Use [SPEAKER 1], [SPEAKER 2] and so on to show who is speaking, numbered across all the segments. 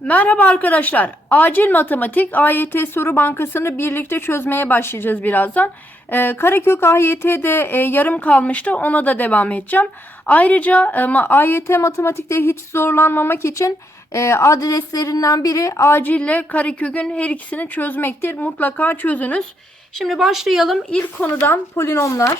[SPEAKER 1] Merhaba arkadaşlar. Acil matematik AYT soru bankasını birlikte çözmeye başlayacağız birazdan. Ee, Karakök AYT'de e, yarım kalmıştı. Ona da devam edeceğim. Ayrıca e, AYT matematikte hiç zorlanmamak için e, adreslerinden biri acille Karakök'ün her ikisini çözmektir. Mutlaka çözünüz. Şimdi başlayalım. İlk konudan polinomlar.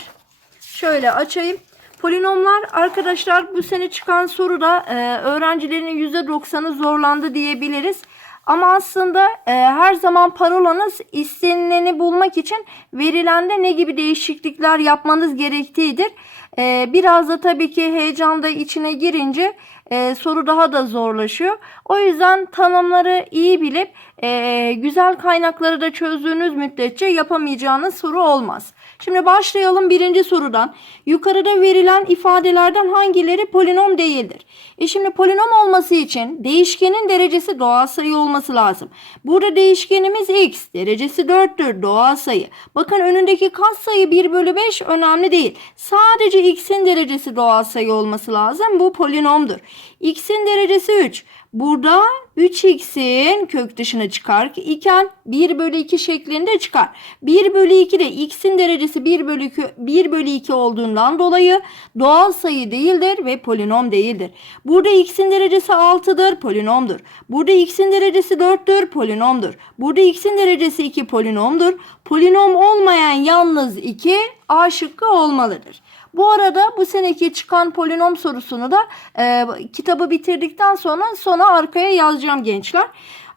[SPEAKER 1] Şöyle açayım. Polinomlar arkadaşlar bu sene çıkan soruda e, öğrencilerin %90'ı zorlandı diyebiliriz. Ama aslında e, her zaman parolanız istenileni bulmak için verilende ne gibi değişiklikler yapmanız gerektiğidir. E, biraz da tabii ki heyecanda içine girince e, soru daha da zorlaşıyor. O yüzden tanımları iyi bilip e, güzel kaynakları da çözdüğünüz müddetçe yapamayacağınız soru olmaz. Şimdi başlayalım birinci sorudan. Yukarıda verilen ifadelerden hangileri polinom değildir? E şimdi polinom olması için değişkenin derecesi doğal sayı olması lazım. Burada değişkenimiz x, derecesi 4'tür doğal sayı. Bakın önündeki katsayı 1 bölü 5 önemli değil. Sadece x'in derecesi doğal sayı olması lazım. Bu polinomdur. x'in derecesi 3. Burada 3x'in kök dışına çıkar iken 1 bölü 2 şeklinde çıkar. 1 bölü 2 de x'in derecesi 1 bölü 2, 1 bölü 2 olduğundan dolayı doğal sayı değildir ve polinom değildir. Burada x'in derecesi 6'dır polinomdur. Burada x'in derecesi 4'tür polinomdur. Burada x'in derecesi 2 polinomdur. Polinom olmayan yalnız 2 A şıkkı olmalıdır. Bu arada bu seneki çıkan polinom sorusunu da e, kitabı bitirdikten sonra sona arkaya yazacağım gençler.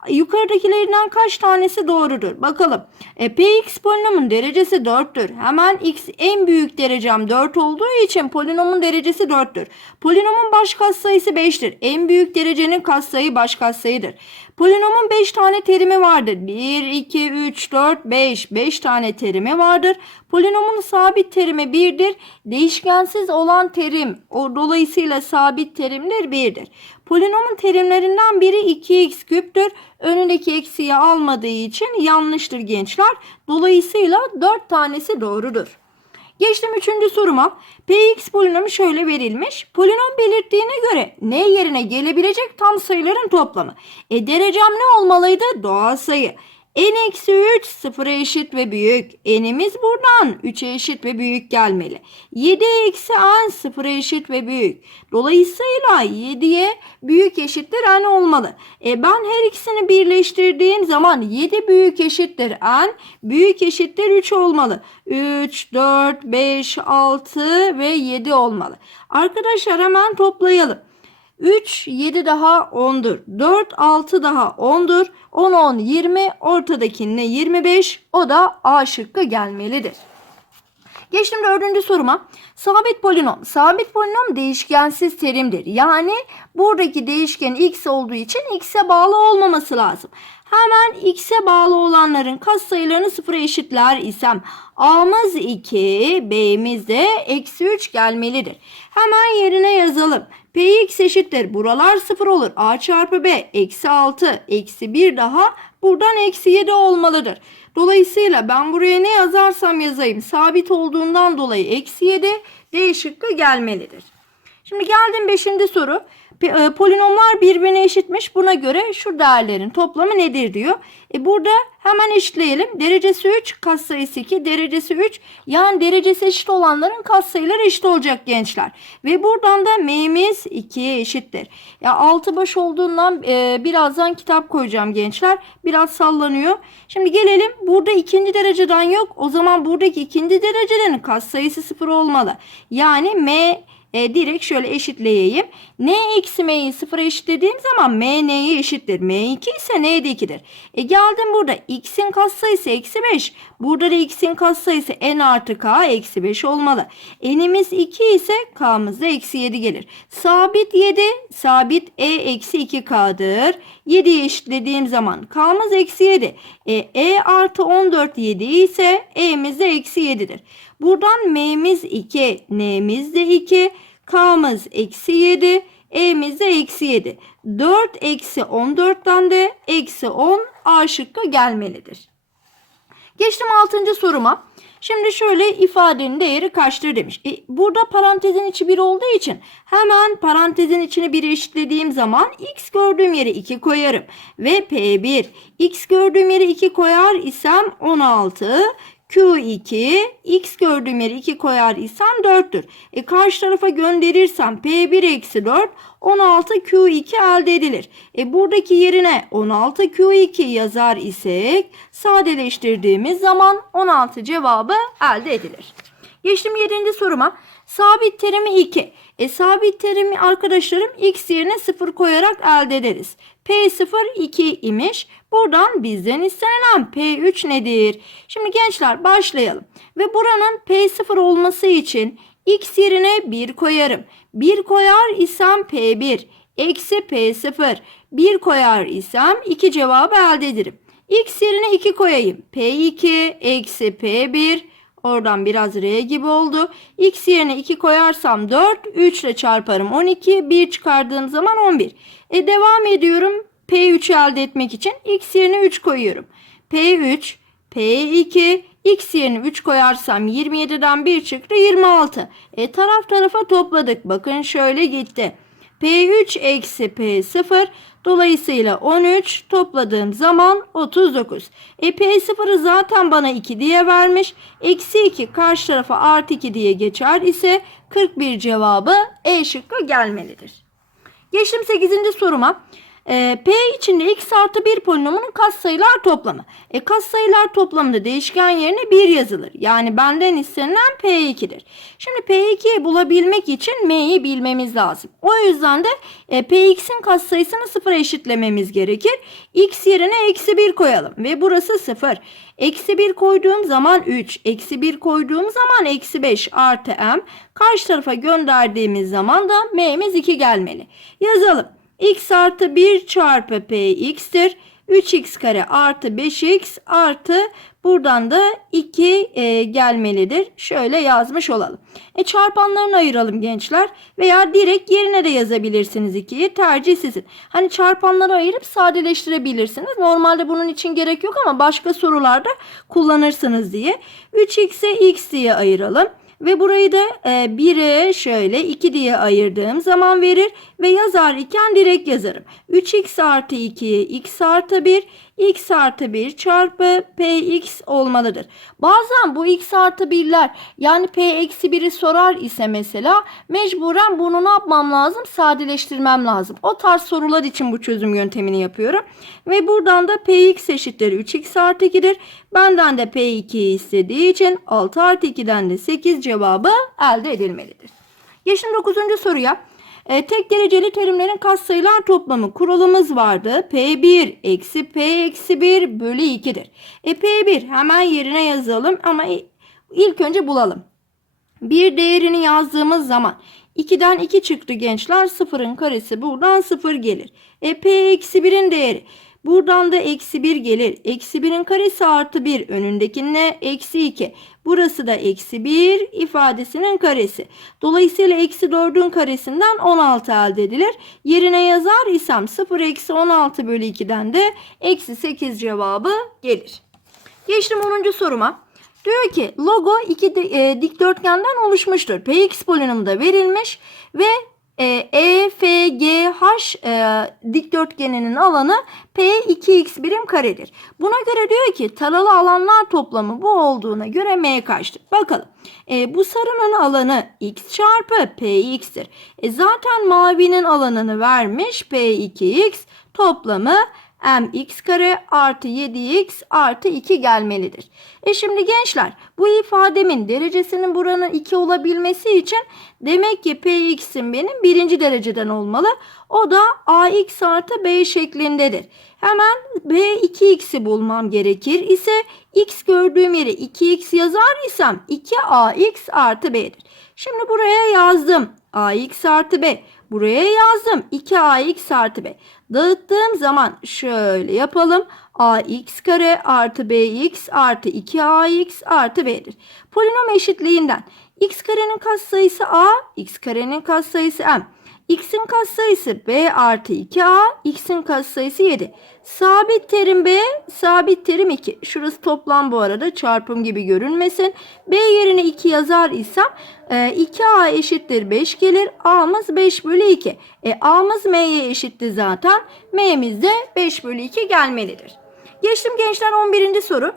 [SPEAKER 1] Yukarıdakilerinden kaç tanesi doğrudur? Bakalım. E, Px polinomun derecesi 4'tür. Hemen x en büyük derecem 4 olduğu için polinomun derecesi 4'tür. Polinomun baş katsayısı 5'tir. En büyük derecenin katsayı baş katsayıdır. Polinomun 5 tane terimi vardır. 1, 2, 3, 4, 5. 5 tane terimi vardır. Polinomun sabit terimi 1'dir. Değişkensiz olan terim o dolayısıyla sabit terimdir 1'dir. Polinomun terimlerinden biri 2x küptür. Önündeki eksiği almadığı için yanlıştır gençler. Dolayısıyla 4 tanesi doğrudur. Geçtim üçüncü soruma. Px polinomu şöyle verilmiş. Polinom belirttiğine göre n yerine gelebilecek tam sayıların toplamı. E derecem ne olmalıydı? Doğal sayı. N eksi 3 sıfıra eşit ve büyük. n'imiz buradan 3'e eşit ve büyük gelmeli. 7 eksi n sıfıra eşit ve büyük. Dolayısıyla 7'ye büyük eşittir n olmalı. E ben her ikisini birleştirdiğim zaman 7 büyük eşittir n, büyük eşittir 3 olmalı. 3, 4, 5, 6 ve 7 olmalı. Arkadaşlar hemen toplayalım. 3, 7 daha 10'dur. 4, 6 daha 10'dur. 10, 10, 20. Ortadaki ne 25. O da A şıkkı gelmelidir. Geçtim dördüncü soruma. Sabit polinom. Sabit polinom değişkensiz terimdir. Yani buradaki değişken x olduğu için x'e bağlı olmaması lazım. Hemen x'e bağlı olanların katsayılarını sıfıra eşitler isem a'mız 2, b'miz de eksi 3 gelmelidir. Hemen yerine yazalım. Px eşittir. Buralar sıfır olur. a çarpı b eksi 6 eksi 1 daha buradan eksi 7 olmalıdır. Dolayısıyla ben buraya ne yazarsam yazayım sabit olduğundan dolayı eksi 7 D şıkkı gelmelidir. Şimdi geldim 5. soru. E, Polinomlar birbirine eşitmiş. Buna göre şu değerlerin toplamı nedir diyor. E burada hemen eşitleyelim. Derecesi 3, katsayısı 2, derecesi 3. Yani derecesi eşit olanların katsayıları eşit olacak gençler. Ve buradan da m'miz 2'ye eşittir. Ya altı baş olduğundan e, birazdan kitap koyacağım gençler. Biraz sallanıyor. Şimdi gelelim. Burada ikinci dereceden yok. O zaman buradaki ikinci derecelerin katsayısı 0 olmalı. Yani m e, direkt şöyle eşitleyeyim. N eksi m'yi sıfıra eşitlediğim zaman m n'ye eşittir. m2 ise n de 2'dir. E geldim burada x'in katsayısı eksi 5. Burada da x'in katsayısı n artı k eksi 5 olmalı. n'imiz 2 ise k'mız da eksi 7 gelir. Sabit 7 sabit e eksi 2k'dır. 7'yi eşitlediğim zaman k'mız eksi 7. E, e artı 14 7 ise e'miz de eksi 7'dir. Buradan m'miz 2, n'miz de 2, k'mız eksi 7, e'miz de eksi 7. 4 eksi 14'ten de eksi 10 A şıkkı gelmelidir. Geçtim 6. soruma. Şimdi şöyle ifadenin değeri kaçtır demiş. E, burada parantezin içi 1 olduğu için hemen parantezin içini 1 eşitlediğim zaman x gördüğüm yere 2 koyarım. Ve P1 x gördüğüm yere 2 koyar isem 16 Q2 x gördüğüm yere 2 koyar isem 4'tür. E karşı tarafa gönderirsem P1 eksi 4 16 Q2 elde edilir. E buradaki yerine 16 Q2 yazar isek sadeleştirdiğimiz zaman 16 cevabı elde edilir. Geçtim 7. soruma. Sabit terimi 2. E sabit terimi arkadaşlarım x yerine 0 koyarak elde ederiz. P0 2 imiş. Buradan bizden istenilen P3 nedir? Şimdi gençler başlayalım. Ve buranın P0 olması için x yerine 1 koyarım. 1 koyar isem P1 eksi P0. 1 koyar isem 2 cevabı elde ederim. X yerine 2 koyayım. P2 eksi P1 Oradan biraz R gibi oldu. X yerine 2 koyarsam 4. 3 ile çarparım 12. 1 çıkardığım zaman 11. E devam ediyorum. P3'ü elde etmek için X yerine 3 koyuyorum. P3, P2, X yerine 3 koyarsam 27'den 1 çıktı 26. E taraf tarafa topladık. Bakın şöyle gitti. P3 eksi P0 dolayısıyla 13 topladığım zaman 39. E P0'ı zaten bana 2 diye vermiş. Eksi 2 karşı tarafa artı 2 diye geçer ise 41 cevabı E şıkkı gelmelidir. Geçtim 8. soruma. E, P içinde x artı 1 polinomunun katsayılar toplamı. E, katsayılar toplamında değişken yerine 1 yazılır. Yani benden istenilen P2'dir. Şimdi P2'yi bulabilmek için M'yi bilmemiz lazım. O yüzden de e, Px'in katsayısını 0 eşitlememiz gerekir. X yerine eksi 1 koyalım ve burası 0. Eksi 1 koyduğum zaman 3. Eksi 1 koyduğum zaman eksi 5 artı m. Karşı tarafa gönderdiğimiz zaman da m'miz 2 gelmeli. Yazalım x artı 1 çarpı px'tir. 3x kare artı 5x artı buradan da 2 e, gelmelidir. Şöyle yazmış olalım. E çarpanlarını ayıralım gençler. Veya direkt yerine de yazabilirsiniz 2'yi. Tercih sizin. Hani çarpanları ayırıp sadeleştirebilirsiniz. Normalde bunun için gerek yok ama başka sorularda kullanırsınız diye. 3x'e x diye ayıralım. Ve burayı da e, 1'e şöyle 2 diye ayırdığım zaman verir. Ve yazar iken direkt yazarım. 3x artı 2'ye x artı 1 x artı 1 çarpı px olmalıdır. Bazen bu x artı 1'ler yani p eksi 1'i sorar ise mesela mecburen bunu ne yapmam lazım? Sadeleştirmem lazım. O tarz sorular için bu çözüm yöntemini yapıyorum. Ve buradan da px eşittir 3x artı 2'dir. Benden de p2'yi istediği için 6 artı 2'den de 8 cevabı elde edilmelidir. Geçtim 9. soruya. E, tek dereceli terimlerin katsayılar toplamı kuralımız vardı. P1 eksi P eksi 1 bölü 2'dir. E, P1 hemen yerine yazalım ama ilk önce bulalım. Bir değerini yazdığımız zaman 2'den 2 çıktı gençler. 0'ın karesi buradan 0 gelir. E, P eksi 1'in değeri. Buradan da eksi 1 gelir. Eksi 1'in karesi artı 1. Önündekine eksi 2. Burası da eksi 1 ifadesinin karesi. Dolayısıyla eksi 4'ün karesinden 16 elde edilir. Yerine yazar isem 0 eksi 16 bölü 2'den de eksi 8 cevabı gelir. Geçtim 10. soruma. Diyor ki logo iki e, dikdörtgenden oluşmuştur. Px polinomu da verilmiş ve EFGH e, dikdörtgeninin alanı P2x birim karedir. Buna göre diyor ki taralı alanlar toplamı bu olduğuna göre M kaçtır? Bakalım. E, bu sarının alanı x çarpı Px'tir. E, zaten mavinin alanını vermiş P2x toplamı mx kare artı 7x artı 2 gelmelidir. E şimdi gençler bu ifademin derecesinin buranın 2 olabilmesi için demek ki px'in benim birinci dereceden olmalı. O da ax artı b şeklindedir. Hemen b2x'i bulmam gerekir ise x gördüğüm yere 2x yazar isem 2ax artı b'dir. Şimdi buraya yazdım ax artı b. Buraya yazdım 2ax artı b. Dağıttığım zaman şöyle yapalım. ax kare artı bx artı 2ax artı b'dir. Polinom eşitliğinden x karenin katsayısı a, x karenin katsayısı m. X'in katsayısı B artı 2A, X'in katsayısı 7. Sabit terim B, sabit terim 2. Şurası toplam bu arada çarpım gibi görünmesin. B yerine 2 yazar isem e, 2A eşittir 5 gelir. A'mız 5 bölü 2. E, A'mız M'ye eşitti zaten. M'miz de 5 bölü 2 gelmelidir. Geçtim gençler 11. soru.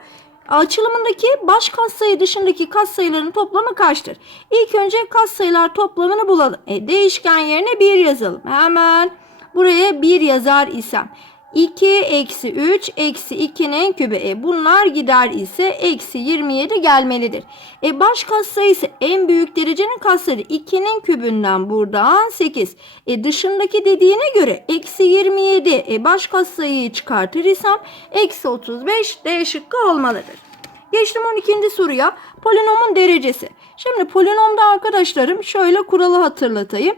[SPEAKER 1] Açılımındaki baş katsayı dışındaki katsayıların toplamı kaçtır? İlk önce katsayılar toplamını bulalım. E, değişken yerine 1 yazalım. Hemen buraya 1 yazar isem. 2 eksi 3 eksi 2'nin kübü. E, bunlar gider ise eksi 27 gelmelidir. E, baş katsayısı en büyük derecenin katsayısı 2'nin kübünden buradan 8. E, dışındaki dediğine göre eksi 27 e, baş katsayıyı çıkartır isem eksi 35 D şıkkı olmalıdır. Geçtim 12. soruya. Polinomun derecesi. Şimdi polinomda arkadaşlarım şöyle kuralı hatırlatayım.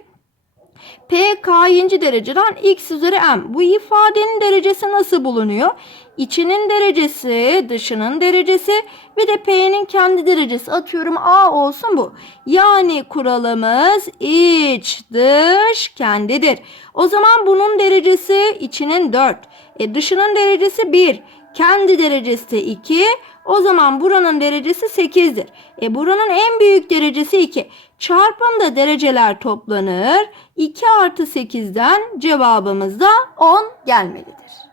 [SPEAKER 1] P k'yinci dereceden x üzeri m. Bu ifadenin derecesi nasıl bulunuyor? İçinin derecesi, dışının derecesi bir de P'nin kendi derecesi. Atıyorum A olsun bu. Yani kuralımız iç, dış, kendidir. O zaman bunun derecesi içinin 4. E, dışının derecesi 1. Kendi derecesi de 2. O zaman buranın derecesi 8'dir. E buranın en büyük derecesi 2. Çarpımda dereceler toplanır. 2 artı 8'den cevabımız da 10 gelmelidir.